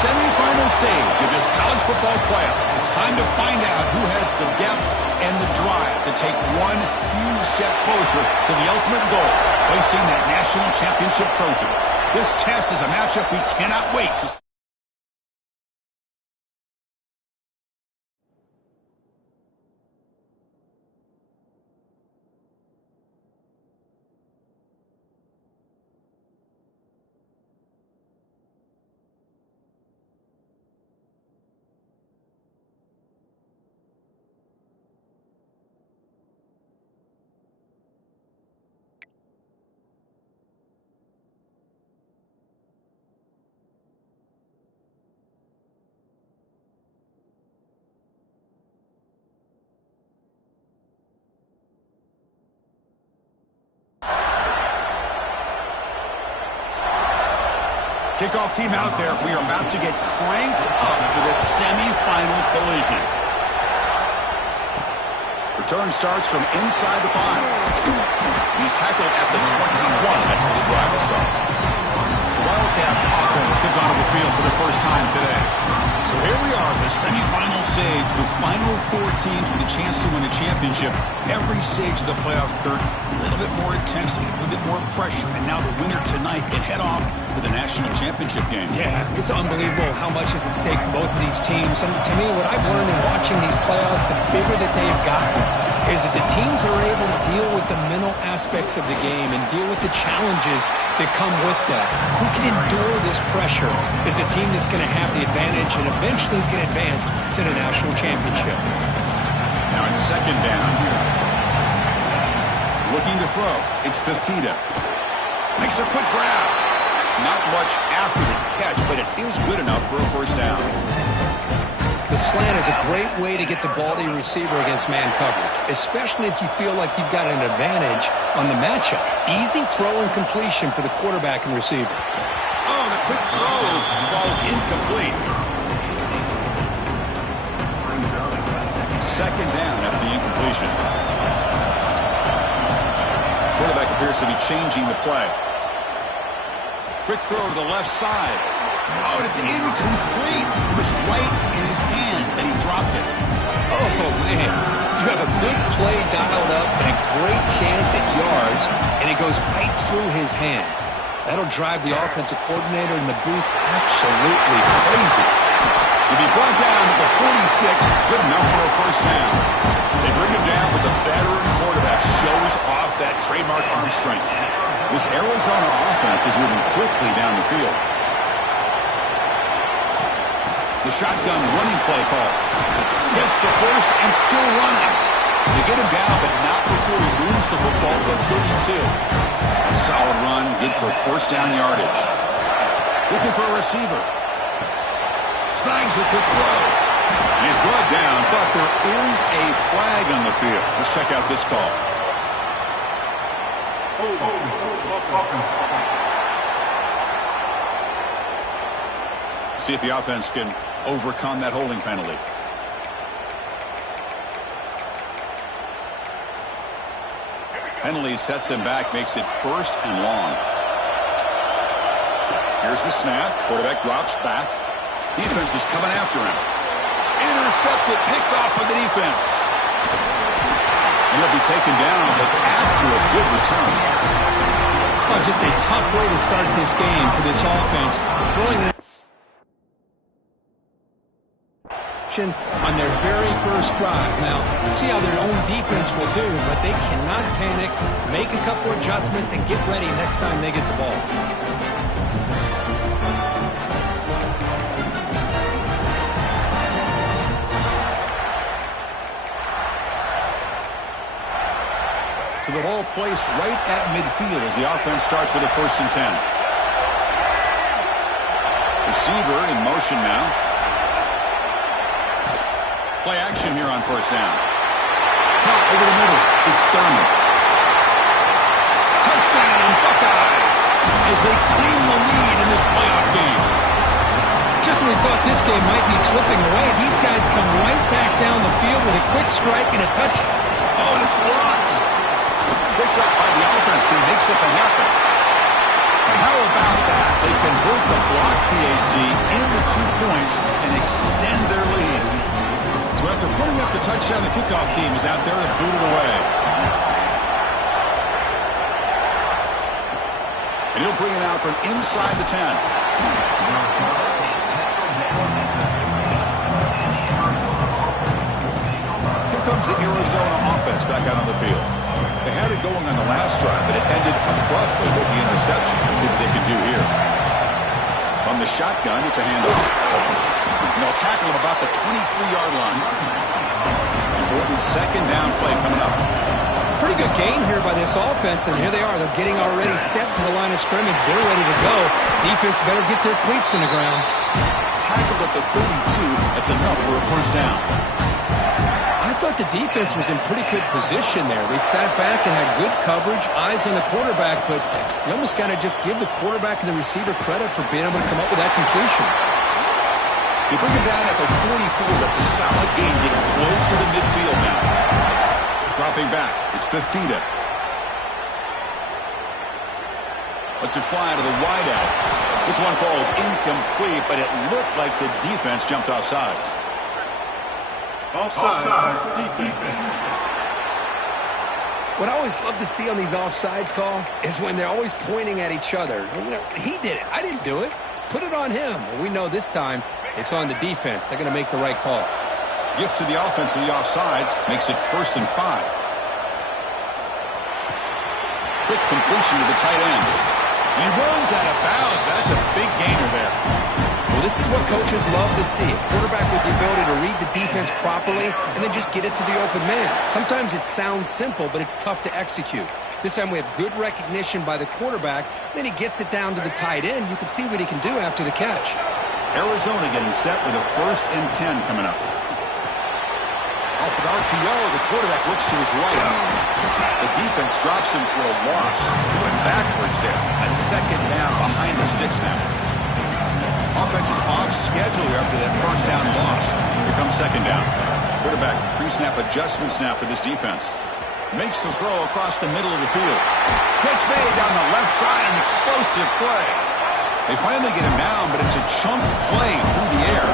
semifinal stage of this college football playoff. It's time to find out who has the depth and the drive to take one huge step closer to the ultimate goal, hoisting that national championship trophy. This test is a matchup we cannot wait to see. Kickoff team out there. We are about to get cranked up for this semifinal collision. Return starts from inside the 5. He's tackled at the 21. That's where the drive will start. The Wildcats offense comes onto the field for the first time today. So here we are, the semifinal stage, the final 4 teams with a chance to win a championship. Every stage of the playoff, Kurt, a little bit more intensity, a little bit more pressure, and now the winner tonight can head off to the national championship game. Yeah, it's unbelievable how much is at stake for both of these teams. And to me, what I've learned in watching these playoffs, the bigger that they've gotten, is that the teams are able to deal with the mental aspects of the game and deal with the challenges that come with that. Who can endure this pressure is the team that's going to have the advantage and eventually is going to advance to the national championship. Now it's second down here. Looking to throw. It's Fafita. Makes a quick grab. Not much after the catch, but it is good enough for a first down. The slant is a great way to get the ball to your receiver against man coverage, especially if you feel like you've got an advantage on the matchup. Easy throw and completion for the quarterback and receiver. Oh, the quick throw falls incomplete. Second down after the incompletion. Quarterback appears to be changing the play. Quick throw to the left side. Oh, and it's incomplete. It was right in his hands, and he dropped it. Oh, man. You have a good play dialed up and a great chance at yards, and it goes right through his hands. That'll drive the offensive coordinator in the booth absolutely crazy. He'll be brought down at the 46, good enough for a first down. They bring him down with the veteran quarterback, shows off that trademark arm strength. This Arizona offense is moving quickly down the field. The shotgun running play call. Gets the first and still running. They get him down, but not before he moves the football to the 32. A solid run, good for first down yardage. Looking for a receiver. Snags the quick throw. And he's brought down, but there is a flag on the field. Let's check out this call. See if the offense can overcome that holding penalty. Penalty sets him back, makes it first and long. Here's the snap. Quarterback drops back. Defense is coming after him. Intercepted, picked off by the defense. And he'll be taken down, but after a good return. Oh, just a tough way to start this game for this offense. Throwing an on their very first drive. Now, see how their own defense will do, but they cannot panic, make a couple adjustments, and get ready next time they get the ball. So the ball placed right at midfield as the offense starts with a 1st and 10. Receiver in motion now. Play action here on 1st down. Top over the middle. It's Thurman. Touchdown, Buckeyes, as they claim the lead in this playoff game. Just when we thought this game might be slipping away, these guys come right back down the field with a quick strike and a touchdown. Oh, and it's blocked. Picked up by the offense, but he makes something happen. And how about that? They convert the block PAT into points and extend their lead. So after putting up the touchdown, the kickoff team is out there to boot it away. And he'll bring it out from inside the 10. Here comes the Arizona offense back out on the field. They had it going on the last drive, but it ended abruptly with the interception. Let's see what they can do here. On the shotgun, it's a handoff. And they'll tackle him about the 23-yard line. Important second down play coming up. Pretty good game here by this offense, and here they are. They're getting already set to the line of scrimmage. They're ready to go. Defense better get their cleats in the ground. Tackled at the 32. That's enough for a first down. I thought the defense was in pretty good position there. They sat back and had good coverage, eyes on the quarterback, but you almost got to just give the quarterback and the receiver credit for being able to come up with that completion. They bring it down at the 44. That's a solid gain, getting closer to midfield now. Dropping back, it's Fafita. Lets it fly to the wideout. This one falls incomplete, but it looked like the defense jumped off sides. Offside defense. What I always love to see on these offsides call is when they're always pointing at each other. You know, he did it. I didn't do it. Put it on him. Well, we know this time it's on the defense. They're going to make the right call. Gift to the offense with the offsides makes it 1st and 5. Quick completion to the tight end. And he runs out of bounds. That's a big gainer there. Well, this is what coaches love to see. A quarterback with the ability to read the defense properly and then just get it to the open man. Sometimes it sounds simple, but it's tough to execute. This time we have good recognition by the quarterback. Then he gets it down to the tight end. You can see what he can do after the catch. Arizona getting set with a 1st and 10 coming up. Off an RPO, the quarterback looks to his right. The defense drops him for a loss. Going backwards there. A second down behind the sticks now. Offense is off schedule here after that first down loss. Here comes second down. Quarterback pre-snap adjustments now for this defense. Makes the throw across the middle of the field. Catch made on the left side, an explosive play. They finally get him down, but it's a chunk play through the air.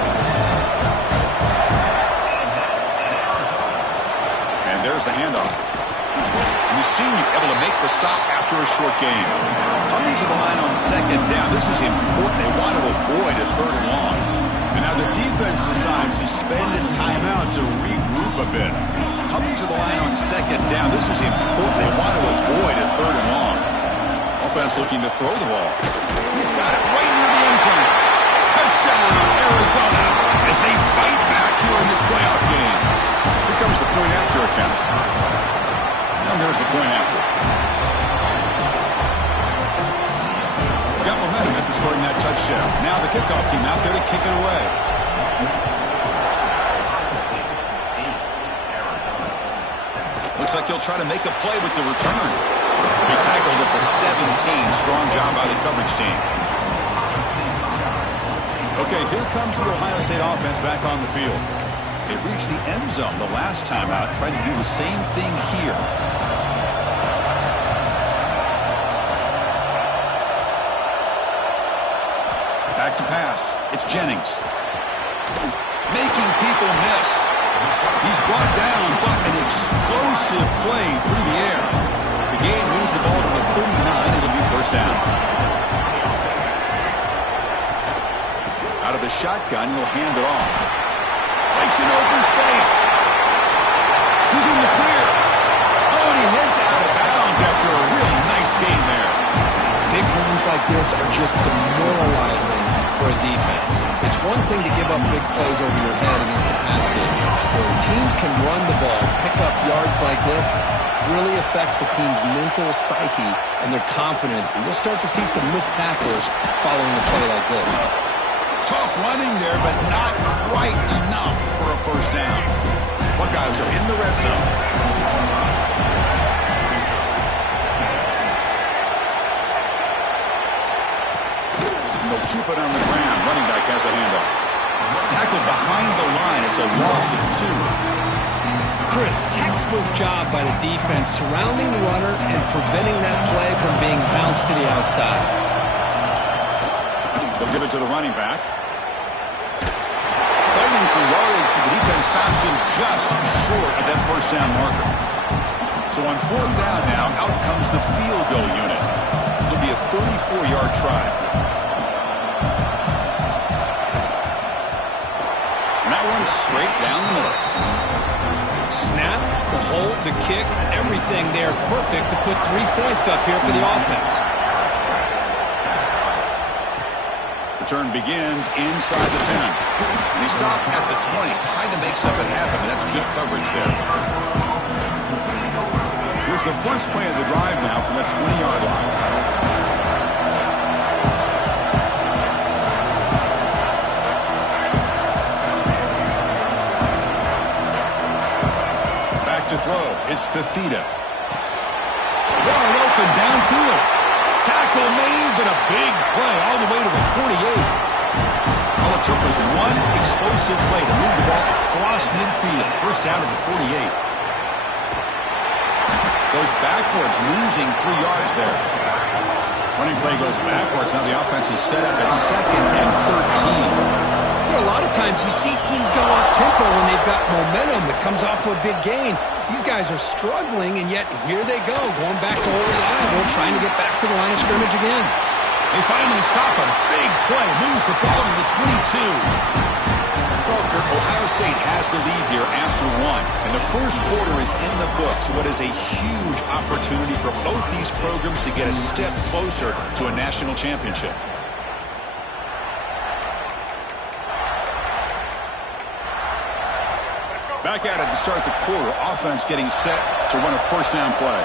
And there's the handoff. You've seen you able to make the stop after a short game. Coming to the line on second down, this is important. They want to avoid a 3rd and long. And now the defense decides to spend a timeout to regroup a bit. Coming to the line on second down, this is important. They want to avoid a 3rd and long. Offense looking to throw the ball. He's got it right near the end zone. Touchdown, Arizona, as they fight back here in this playoff game. Here comes the point after attempt. And there's the point after. Got momentum after scoring that touchdown. Now the kickoff team out there to kick it away. Looks like he'll try to make a play with the return. He tackled at the 17. Strong job by the coverage team. Okay, here comes the Ohio State offense back on the field. They reached the end zone the last time out, trying to do the same thing here. Back to pass. It's Jennings. Making people miss. He's brought down, but an explosive play through the air. The game moves the ball to the 39. It'll be 1st down. Out of the shotgun, he'll hand it off. Makes an open space. He's in the clear. Oh, and he heads out of bounds after a real nice game there. Big runs like this are just demoralizing for a defense. It's one thing to give up big plays over your head against the pass game. Where teams can run the ball, pick up yards like this, really affects the team's mental psyche and their confidence. And you'll start to see some missed tackles following a play like this. Tough running there, but not quite enough for a 1st down. Buckeyes are in the red zone. They'll keep it on the ground. Running back has the handoff. Tackled behind the line. It's a loss of 2. Chris, textbook job by the defense surrounding the runner and preventing that play from being bounced to the outside. They'll give it to the running back. for yardage, but the defense stops him just short of that first down marker. So on fourth down now, out comes the field goal unit. It'll be a 34-yard try. And that one's straight down the middle. Snap, the hold, the kick, everything there perfect to put 3 points up here for the offense. Return begins inside the 10. And he stopped at the 20, trying to make something happen. That's good coverage there. Here's the first play of the drive now from the 20-yard line. Back to throw. It's Fafita. Wide open downfield. Tackle made, but a big play all the way to the 48. All it took was one explosive play to move the ball across midfield. First down to the 48. Goes backwards, losing 3 yards there. Running play goes backwards. Now the offense is set up at 2nd and 13. A lot of times you see teams go up-tempo when they've got momentum that comes off to a big gain. These guys are struggling, and yet here they go, going back to old reliable, trying to get back to the line of scrimmage again. They finally stop a big play, moves the ball to the 22. Kurt, Ohio State has the lead here after 1, and the first quarter is in the books. What is a huge opportunity for both these programs to get a step closer to a national championship. Back at it to start the quarter. Offense getting set to run a first down play.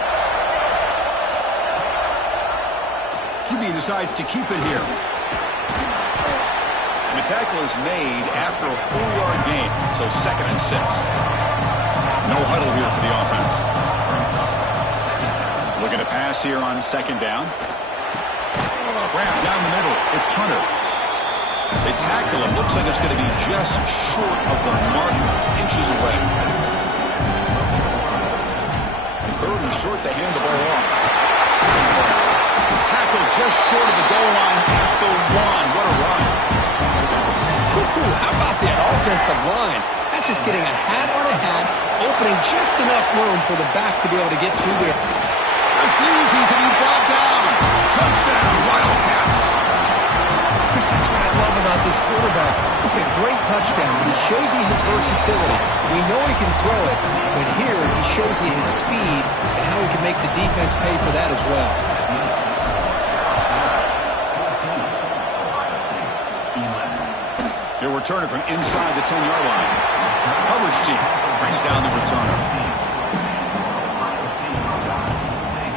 QB decides to keep it here. And the tackle is made after a 4-yard gain, so 2nd and 6. No huddle here for the offense. Looking to pass here on 2nd down. Grab down the middle. It's Hunter. They tackle him. Looks like it's going to be just short of the mark, inches away. And 3rd and short, they hand the ball off. Tackle just short of the goal line at the 1. What a run. How about that offensive line? That's just getting a hat on a hat, opening just enough room for the back to be able to get through there. Refusing to be brought down. Touchdown, Wildcats. Chris, that's what I love about this quarterback. It's a great touchdown. He shows you his versatility. We know he can throw it, but here he shows you his speed and how he can make the defense pay for that as well. He'll return it from inside the 10-yard line. Coverage team brings down the returner.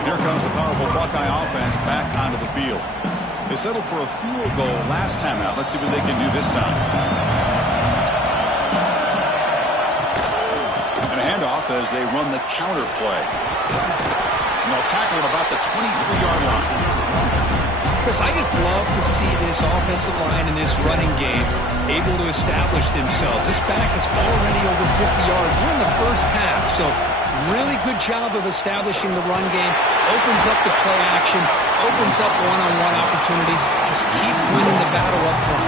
Here comes the powerful Buckeye offense back onto the field. They settled for a field goal last time out. Let's see what they can do this time. And a handoff as they run the counter play. And they'll tackle him about the 23-yard line. Chris, I just love to see this offensive line and this running game able to establish themselves. This back is already over 50 yards. We're in the first half, so really good job of establishing the run game. Opens up the play action, opens up one-on-one opportunities. Just keep winning the battle up front.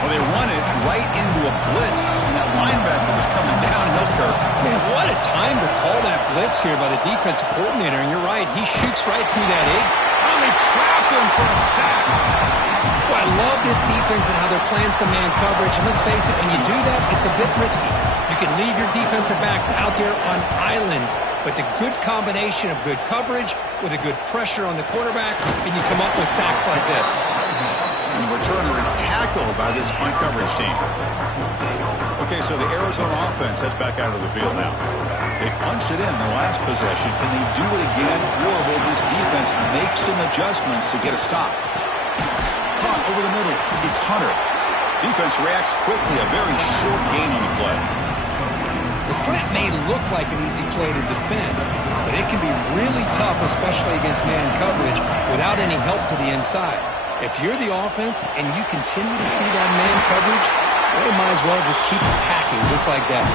Well, they run it right into a blitz, and that linebacker was coming downhill, Kirk. Man, what a time to call that blitz here by the defensive coordinator. And you're right, he shoots right through that egg. Oh, they trap him for a sack. Well, I love this defense and how they're playing some man coverage. And let's face it, when you do that, it's a bit risky. You can leave your defensive backs out there on islands, but the good combination of good coverage with a good pressure on the quarterback, and you come up with sacks like this. And the returner is tackled by this punt coverage team. Okay, so the Arizona offense heads back out of the field now. They punched it in the last possession. Can they do it again, or will this defense make some adjustments to get a stop? Caught over the middle. It's Hunter. Defense reacts quickly. A very short gain on the play. The slant may look like an easy play to defend, but it can be really tough, especially against man coverage, without any help to the inside. If you're the offense and you continue to see that man coverage, well, you might as well just keep attacking just like that.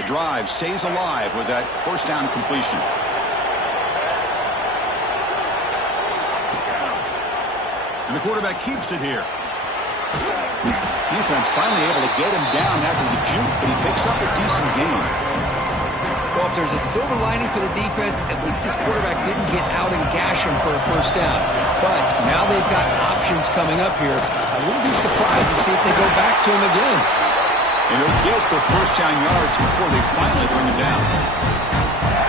The drive stays alive with that first down completion. And the quarterback keeps it here. Defense finally able to get him down after the juke, but he picks up a decent gain. Well, if there's a silver lining for the defense, at least this quarterback didn't get out and gash him for a first down. But now they've got options coming up here. I wouldn't be surprised to see if they go back to him again. And he'll get the first down yards before they finally bring him down.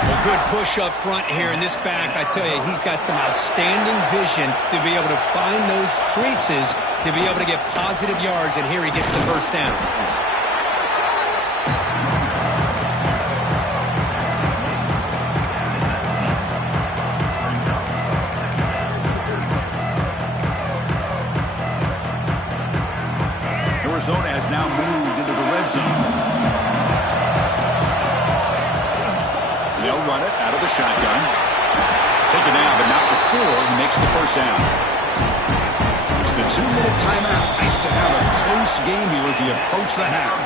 A good push up front here in this back. I tell you, he's got some outstanding vision to be able to find those creases, to be able to get positive yards, and here he gets the first down. Arizona has now moved into the red zone. They'll run it out of the shotgun. Take it down, but not before he makes the first down. It's the 2-minute timeout. Nice to have a close game here as we approach the half.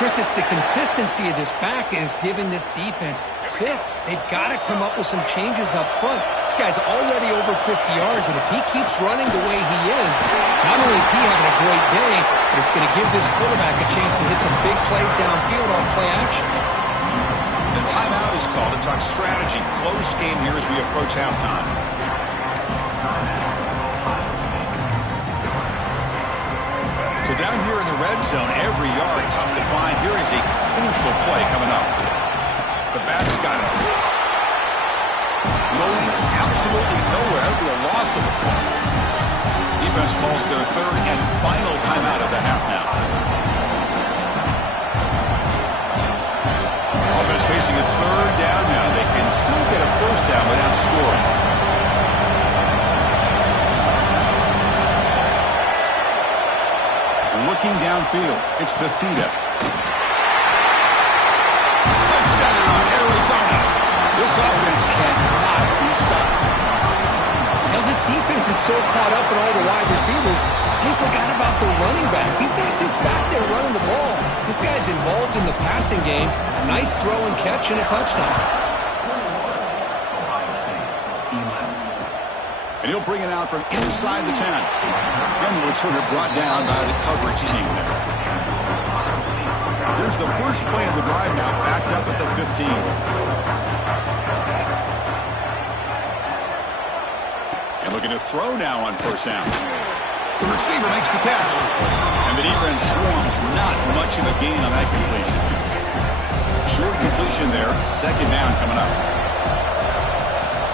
Chris, it's the consistency of this back is giving this defense fits. They've got to come up with some changes up front. This guy's already over 50 yards, and if he keeps running the way he is, not only is he having a great day, but it's going to give this quarterback a chance to hit some big plays downfield off play action. The timeout is called to talk strategy. Close game here as we approach halftime. So down here in the red zone, every yard tough to find. Here is a crucial play coming up. The back's got it. Going absolutely nowhere. It'll be a loss of a ball. Defense calls their third and final timeout of the half now. Offense facing a third down now. They can still get a first down without scoring. Looking downfield, it's Fafita. Touchdown, Arizona. This offense cannot be stopped. Now, this defense is so caught up in all the wide receivers, they forgot about the running back. He's not just back there running the ball. This guy's involved in the passing game. A nice throw and catch and a touchdown. And he'll bring it out from inside the 10. And the returner brought down by the coverage team there. Here's the first play of the drive now, backed up at the 15. And looking to throw now on first down. The receiver makes the catch. And the defense swarms. Not much of a gain on that completion. Short completion there. Second down coming up.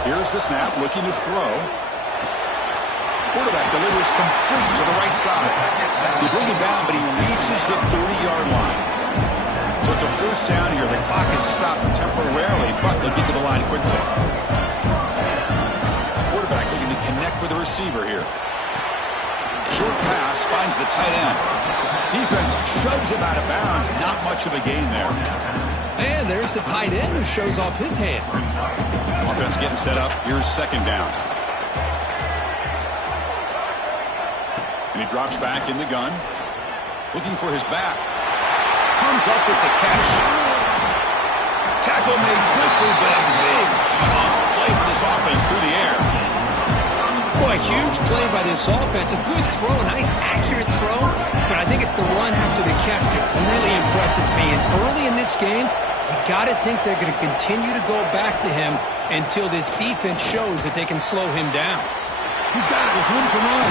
Here's the snap, looking to throw. Quarterback delivers complete to the right side. They bring him down, but he reaches the 30-yard line. So it's a first down here. The clock is stopped temporarily, but they'll get to the line quickly. Quarterback looking to connect with the receiver here. Short pass finds the tight end. Defense shoves him out of bounds. Not much of a gain there. And there's the tight end who shows off his hands. Offense getting set up. Here's second down. And he drops back in the gun. Looking for his back. Comes up with the catch. Tackle made quickly, but a big chunk play for this offense through the air. Boy, huge play by this offense. A good throw, a nice accurate throw. But I think it's the run after the catch that really impresses me. And early in this game, you got to think they're going to continue to go back to him until this defense shows that they can slow him down. He's got it with room to run.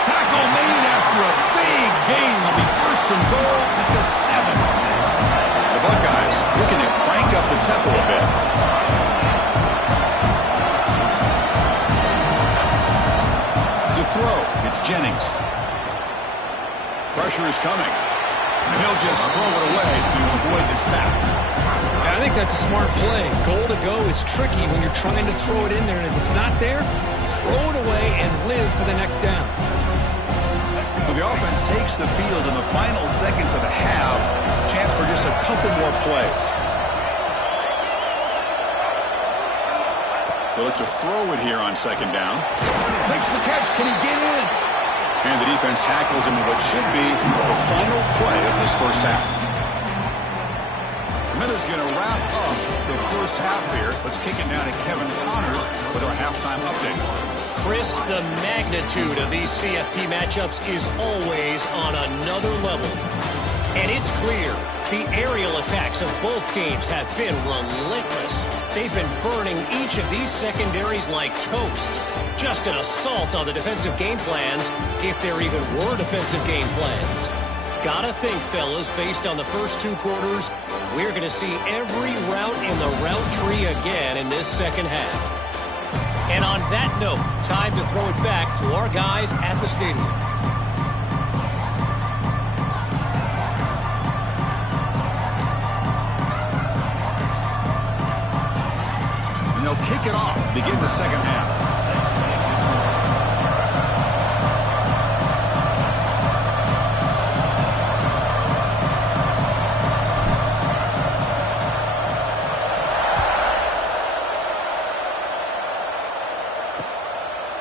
Tackle made after a big gain. Will be first and goal at the 7. The Buckeyes looking to crank up the tempo a bit. To throw, it's Jennings. Pressure is coming. And he'll just throw it away to avoid the sack. I think that's a smart play. Goal to go is tricky when you're trying to throw it in there. And if it's not there, throw it away and live for the next down. So the offense takes the field in the final seconds of the half. Chance for just a couple more plays. They look to throw it here on second down. Makes the catch. Can he get in? And the defense tackles him in what should be the final play of this first half. Miller's going to wrap up the first half here. Let's kick it down to Kevin Connors with our halftime update. Chris, the magnitude of these CFP matchups is always on another level. And it's clear the aerial attacks of both teams have been relentless. They've been burning each of these secondaries like toast. Just an assault on the defensive game plans, if there even were defensive game plans. Gotta think, fellas, based on the first 2 quarters, we're going to see every route in the route tree again in this second half. And on that note, time to throw it back to our guys at the stadium. And they'll kick it off to begin the second half.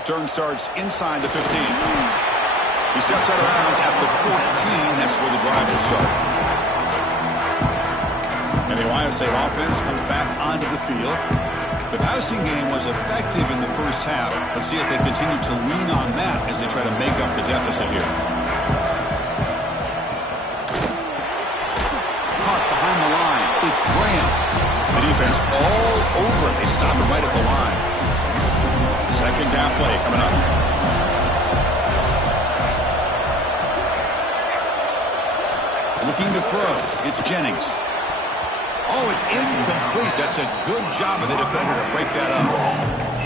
Turn starts inside the 15. He steps out of bounds at the 14. That's where the drive will start. And the Ohio State offense comes back onto the field. The passing game was effective in the first half. Let's see if they continue to lean on that as they try to make up the deficit here. Caught behind the line. It's Graham. The defense all over it. They stop him right at the line. Second down play coming up. Looking to throw. It's Jennings. Oh, it's incomplete. That's a good job of the defender to break that up.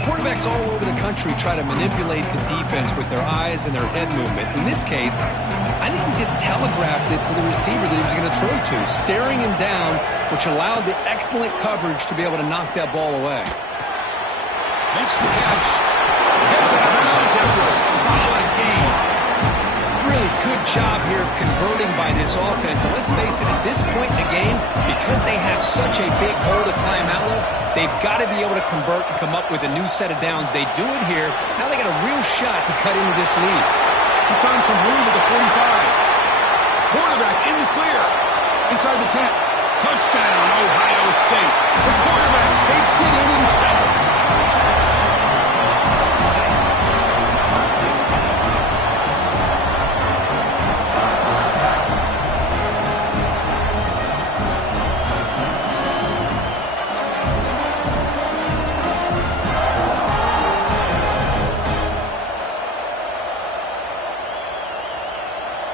Quarterbacks all over the country try to manipulate the defense with their eyes and their head movement. In this case, I think he just telegraphed it to the receiver that he was going to throw to, staring him down, which allowed the excellent coverage to be able to knock that ball away. Makes the catch. Gets out of bounds after a solid game. Really good job here of converting by this offense. And let's face it, at this point in the game, because they have such a big hole to climb out of, they've got to be able to convert and come up with a new set of downs. They do it here. Now they got a real shot to cut into this lead. He's found some room at the 45. Quarterback in the clear. Inside the 10. Touchdown, Ohio State. The quarterback takes it in himself.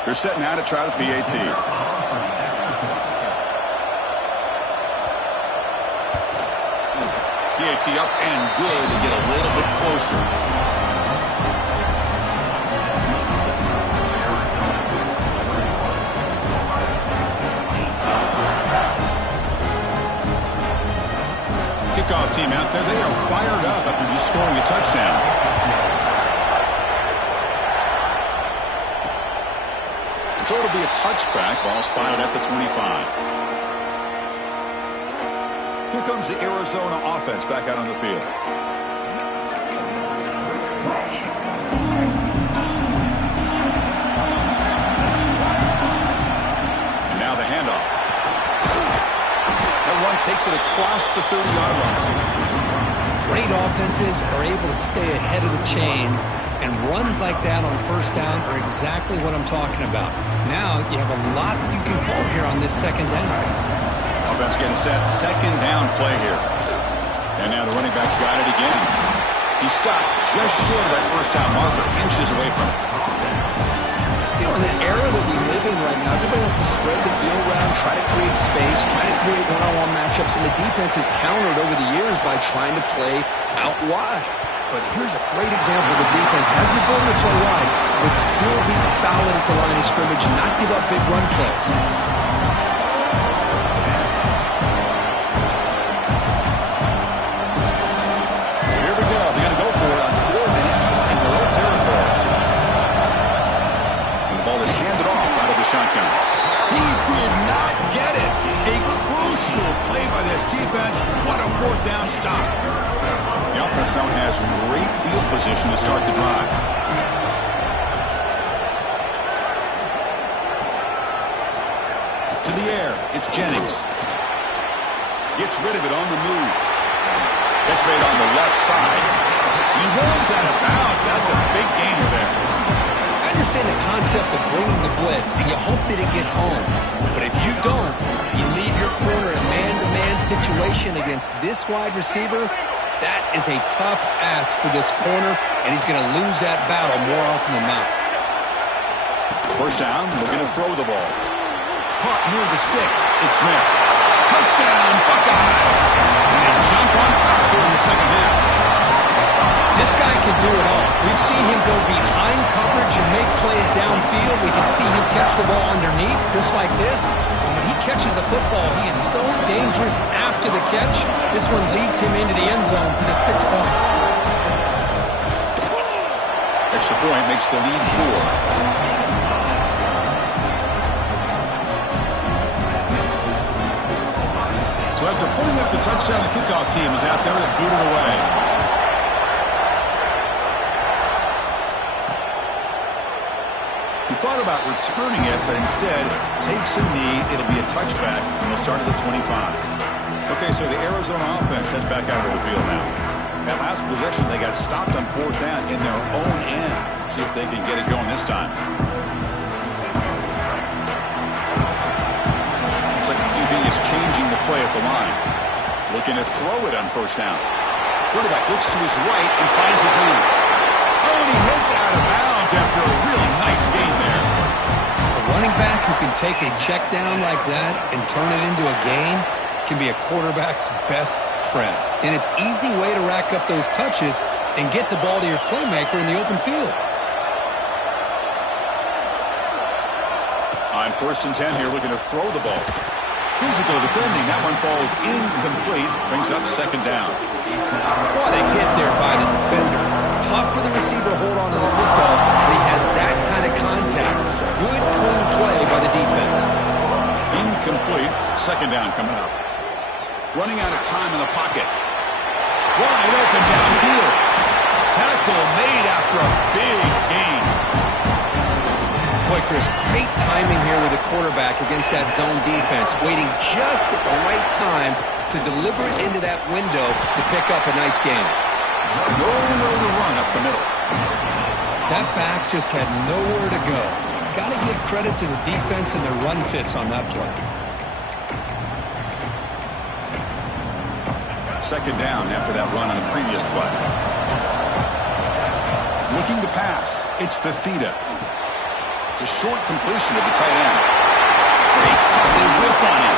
They're setting out to try the PAT. PAT up and good to get a little bit closer. Kickoff team out there. They are fired up after just scoring a touchdown. So it'll be a touchback. Ball spotted at the 25. Here comes the Arizona offense back out on the field. And now the handoff. That one takes it across the 30-yard line. Great offenses are able to stay ahead of the chains, and runs like that on first down are exactly what I'm talking about. Now you have a lot that you can call here on this second down. Offense getting set. Second down play here. And now the running back's got it again. He stopped just short of that first down marker, inches away from it. You know, in the era that we live in right now, everybody wants to spread the field around, try to create space, try to create one-on-one matchups, and the defense has countered over the years by trying to play out wide. But here's a great example. The defense has the ability to play wide, but still be solid at the line of scrimmage and not give up big run plays. Here we go. They're going to go for it on 4th and inches in their own territory. And the ball is handed off out of the shotgun. He did not get it. A crucial play by this defense. What a 4th down stop. The offense now has great field position to start the drive. To the air, it's Jennings. Gets rid of it on the move. Catch made on the left side. He runs out of bounds. That's a big gainer there. I understand the concept of bringing the blitz, and you hope that it gets home. But if you don't, you leave your corner in a man-to-man situation against this wide receiver. That is a tough ask for this corner, and he's going to lose that battle more often than not. First down, looking to throw the ball. Caught near the sticks. It's Smith. Touchdown, Buckeyes. And they jump on top here in the second half. This guy can do it all. We've seen him go behind coverage and make plays downfield. We can see him catch the ball underneath, just like this. And when he catches a football, he is so dangerous after the catch. This one leads him into the end zone for the 6 points. Extra point makes the lead 4. So after putting up the touchdown, the kickoff team is out there to boot it away. He thought about returning it, but instead takes a knee. It'll be a touchback, and he'll start at the 25. Okay, so the Arizona offense heads back out of the field now. That last possession, they got stopped on 4th down in their own end. Let's see if they can get it going this time. Looks like the QB is changing the play at the line. Looking to throw it on 1st down. Quarterback looks to his right and finds his man. Oh, and he heads out of bounds after a really nice game there. A running back who can take a check down like that and turn it into a gain can be a quarterback's best friend. And it's an easy way to rack up those touches and get the ball to your playmaker in the open field. On 1st and 10 here, looking to throw the ball. Physical defending. That one falls incomplete. Brings up 2nd down. What a hit there by the defender. Tough for the receiver to hold on to the football, but he has that kind of contact. Good, clean play by the defense. Incomplete. 2nd down coming up. Running out of time in the pocket. Wide open downfield. Tackle made after a big gain. Boy, Chris, great timing here with the quarterback against that zone defense, waiting just at the right time to deliver it into that window to pick up a nice gain. Nowhere to run up the middle. That back just had nowhere to go. Got to give credit to the defense and their run fits on that play. 2nd down after that run on the previous play. Looking to pass. It's Fafita. The short completion to the tight end. They whiff on him.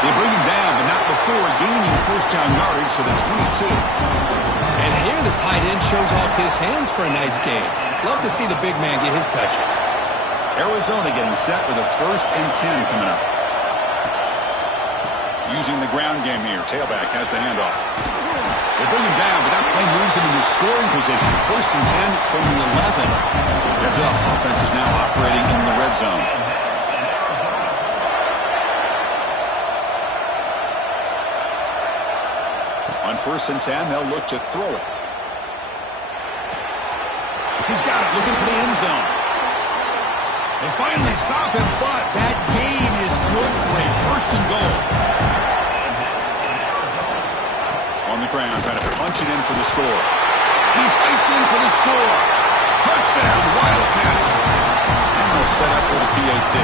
They bring him down, but not before gaining 1st down yardage to the 22. And here the tight end shows off his hands for a nice game. Love to see the big man get his touches. Arizona getting set with a 1st and 10 coming up. Using the ground game here. Tailback has the handoff. They bring him down, but that play moves him into scoring position. 1st and 10 from the 11. Heads up. Offense is now operating in the red zone. On 1st and 10, they'll look to throw it. He's got it, looking for the end zone. They finally stop him, but that gain is good for a 1st and goal. On the ground, trying to punch it in for the score. He fights in for the score. Touchdown, Wildcats. And they'll set up with a PAT.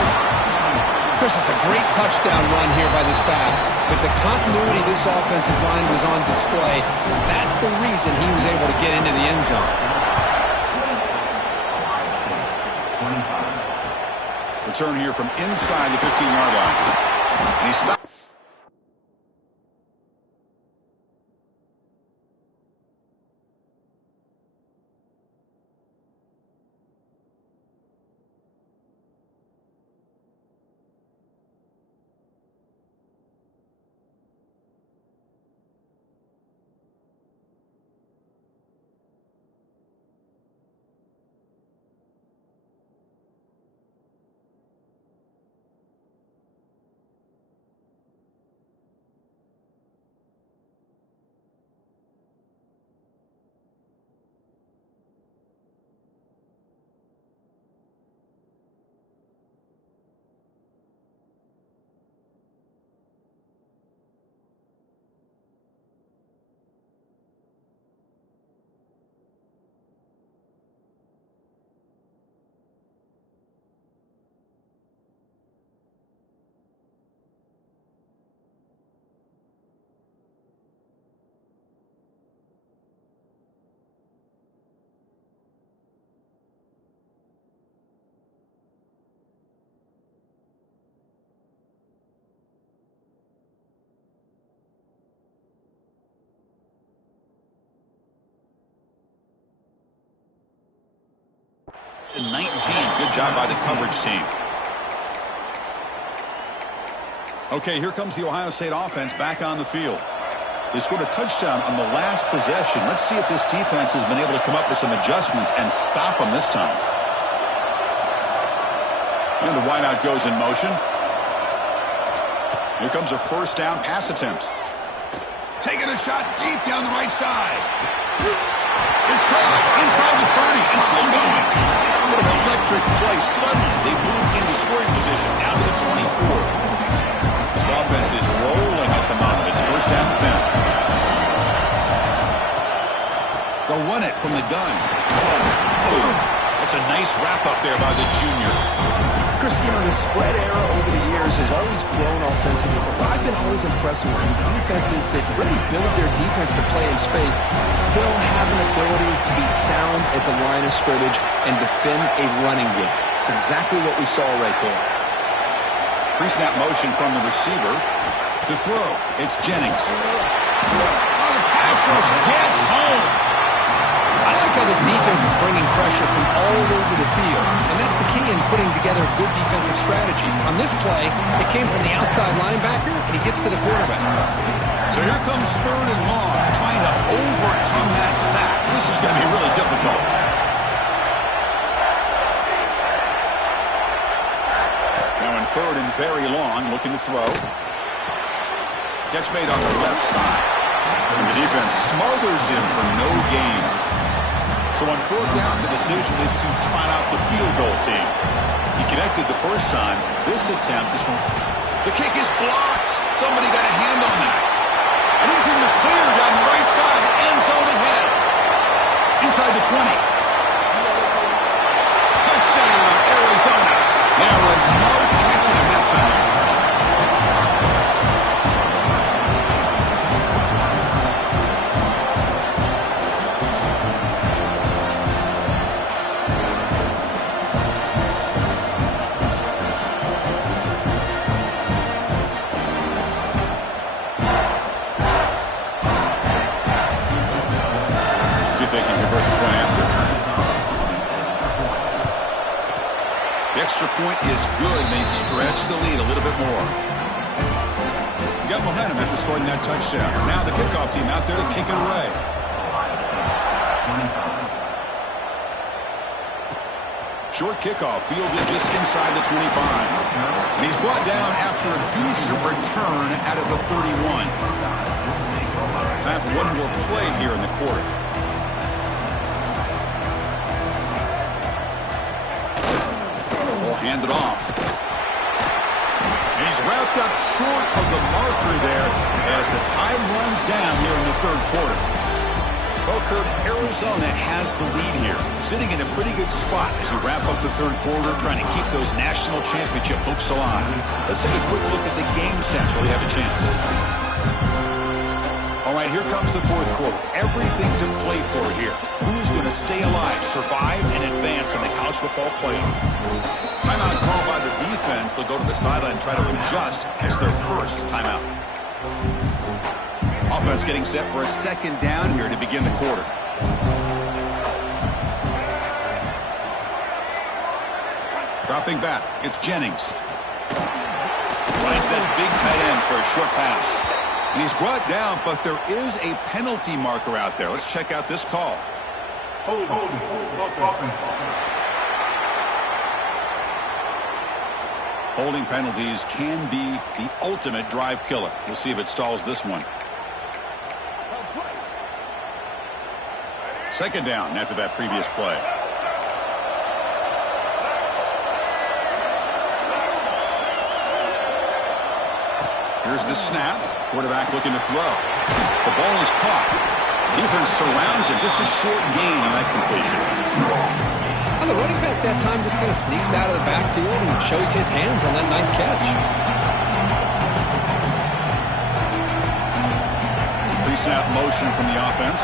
Chris, it's a great touchdown run here by this back, but the continuity of this offensive line was on display. That's the reason he was able to get into the end zone. Return here from inside the 15-yard line. And he stopped. and 19. Good job by the coverage team. Okay, here comes the Ohio State offense back on the field. They scored a touchdown on the last possession. Let's see if this defense has been able to come up with some adjustments and stop them this time. And the wideout goes in motion. Here comes a first down pass attempt. Taking a shot deep down the right side. It's caught inside the 30 and still going. What an electric play. Suddenly they move into scoring position down to the 24. This offense is rolling at the moment. It's first down and 10. They'll run it from the gun. That's a nice wrap-up there by the junior. Chris, the spread era over the years has always grown offensively, but I've been always impressed with defenses that really build their defense to play in space, still have an ability to be sound at the line of scrimmage and defend a running game. It's exactly what we saw right there. Pre-snap motion from the receiver to throw. It's Jennings. Oh, the pass rush gets home. I like how this defense is bringing pressure from all over the field, and that's the key in putting together a good defensive strategy. On this play, it came from the outside linebacker, and he gets to the quarterback. So here comes third and long, trying to overcome that sack. This is going to be really difficult. Now in third and very long, looking to throw. Catch made on the left side. And the defense smothers him for no gain. So on fourth down, the decision is to trot out the field goal team. He connected the first time. This attempt is from... The kick is blocked. Somebody got a hand on that. And he's in the clear down the right side. End zone ahead. Inside the 20. Touchdown, Arizona. There was no catching him that time. They can convert the point after. The extra point is good. They stretch the lead a little bit more. You got momentum after scoring that touchdown. Now the kickoff team out there to kick it away. Short kickoff fielded just inside the 25. And he's brought down after a decent return out of the 31. Time for one more play here in the quarter. Hand it off. And he's wrapped up short of the marker there as the time runs down here in the third quarter. Well, Kurt, Arizona has the lead here, sitting in a pretty good spot as you wrap up the third quarter, trying to keep those national championship hopes alive. Let's take a quick look at the game sense while we have a chance. All right, here comes the fourth quarter. Everything to play for here. Who's going to stay alive, survive, and advance in the college football playoff? Timeout called by the defense. They'll go to the sideline and try to adjust as their first timeout. Offense getting set for a second down here to begin the quarter. Dropping back, it's Jennings. Finds that big tight end for a short pass. And he's brought down, but there is a penalty marker out there. Let's check out this call. Holding penalties can be the ultimate drive killer. We'll see if it stalls this one. Second down after that previous play. Here's the snap. Quarterback looking to throw. The ball is caught. Defense surrounds him. Just a short gain on that completion. And the running back that time just kind of sneaks out of the backfield and shows his hands on that nice catch. Pre-snap motion from the offense.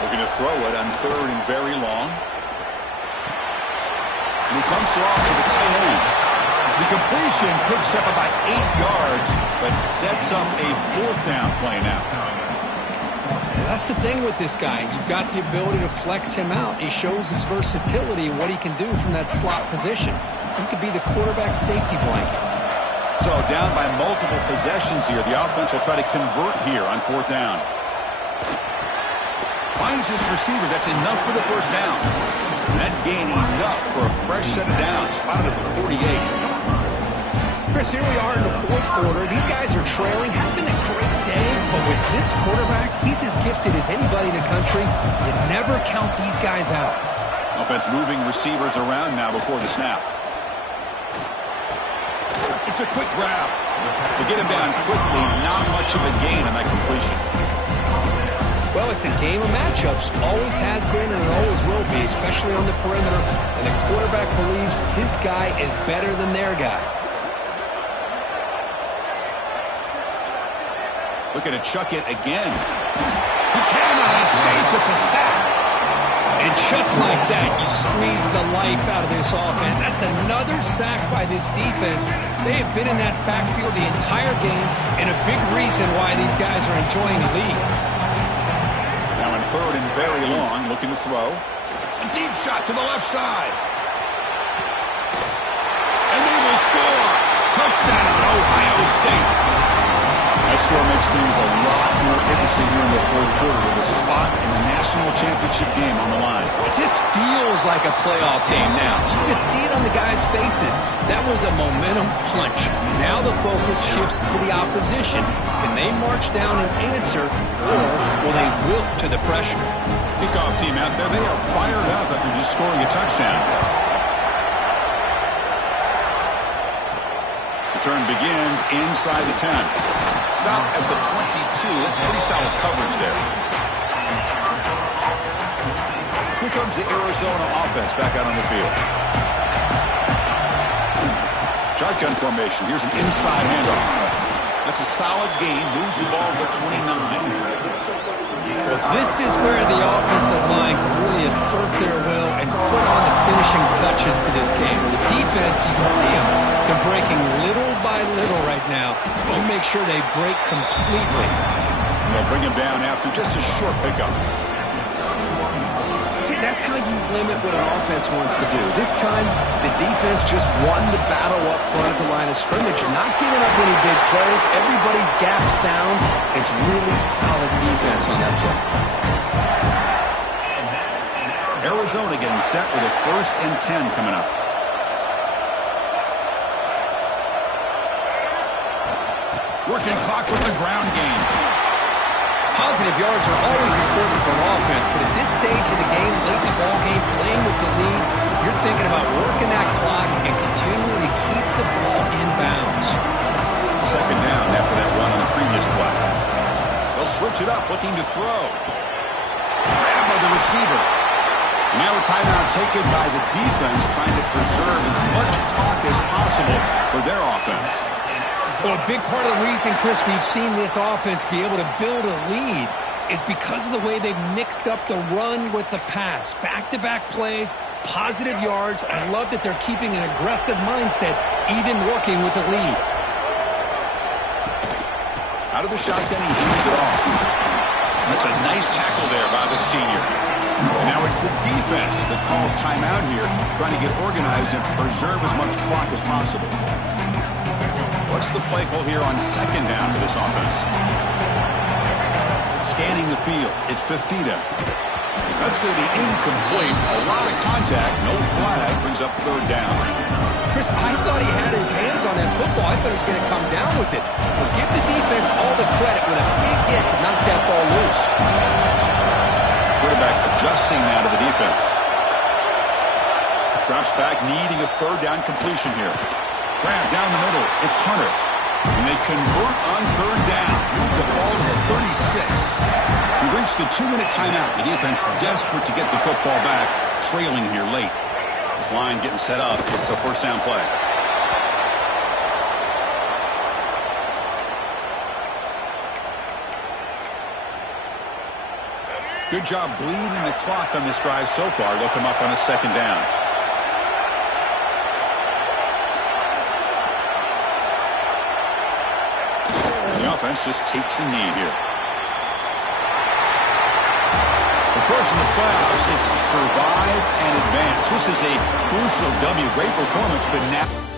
Looking to throw it on third and very long. And he dumps it off to the tight end. The completion picks up about 8 yards, but sets up a fourth down play now. That's the thing with this guy. You've got the ability to flex him out. He shows his versatility and what he can do from that slot position. He could be the quarterback safety blanket. So down by multiple possessions here. The offense will try to convert here on 4th down. Finds his receiver. That's enough for the first down. That gain enough for a fresh set of downs. Spotted at the 48. Chris, here we are in the 4th quarter. These guys are trailing. Having a great day. But with this quarterback, he's as gifted as anybody in the country. You never count these guys out. Offense moving receivers around now before the snap. It's a quick grab. To get him down quickly, not much of a gain on that completion. Well, it's a game of matchups. Always has been and it always will be, especially on the perimeter. And the quarterback believes his guy is better than their guy. Looking to chuck it again. He cannot escape. It's a sack. And just like that, you squeeze the life out of this offense. That's another sack by this defense. They have been in that backfield the entire game, and a big reason why these guys are enjoying the lead. Now in 3rd and very long, looking to throw. A deep shot to the left side. And they will score. Touchdown, Ohio State. That score makes things a lot more interesting here in the 4th quarter with a spot in the national championship game on the line. This feels like a playoff game now. You can see it on the guys' faces. That was a momentum punch. Now the focus shifts to the opposition. Can they march down and answer, or will they wilt to the pressure? Kickoff team out there, they are fired up after just scoring a touchdown. Return begins inside the 10. Stop at the 22. That's pretty solid coverage there. Here comes the Arizona offense back out on the field. Shotgun formation. Here's an inside handoff. That's a solid gain. Moves the ball to the 29. Well, this is where the offensive line can really assert their will and put on the finishing touches to this game. The defense, you can see them. They're breaking little by little right now. You make sure they break completely. They'll bring him down after just a short pickup. See, that's how you limit what an offense wants to do. This time, the defense just won the battle up front at the line of scrimmage, not giving up any big plays. Everybody's gap sound. It's really solid defense on that play. Arizona getting set with a 1st and 10 coming up. Working clock with the ground game. Positive yards are always important for an offense, but at this stage of the game, late in the ball game, playing with the lead, you're thinking about working that clock and continuing to keep the ball in bounds. 2nd down after that run on the previous play. They'll switch it up, looking to throw. Grab by the receiver. And now a timeout taken by the defense, trying to preserve as much clock as possible for their offense. Well, a big part of the reason, Chris, we've seen this offense be able to build a lead is because of the way they've mixed up the run with the pass. Back-to-back plays, positive yards. I love that they're keeping an aggressive mindset, even working with a lead. Out of the shotgun, he hands it off. That's a nice tackle there by the senior. Now it's the defense that calls timeout here, trying to get organized and preserve as much clock as possible. What's the play call here on 2nd down for this offense? Scanning the field, it's Fafita. That's going to be incomplete. A lot of contact, no flag, brings up 3rd down. Chris, I thought he had his hands on that football. I thought he was going to come down with it. But give the defense all the credit with a big hit to knock that ball loose. Quarterback adjusting now to the defense. Drops back, needing a 3rd down completion here. Grab down the middle. It's Hunter. And they convert on 3rd down. Move the ball to the 36. We've reached the 2-minute timeout. The defense desperate to get the football back. Trailing here late. This line getting set up. It's a 1st down play. Good job bleeding the clock on this drive so far. They'll come up on a 2nd down. The offense just takes a knee here. First in the playoffs, it's survive and advance. This is a crucial W. Great performance, but now...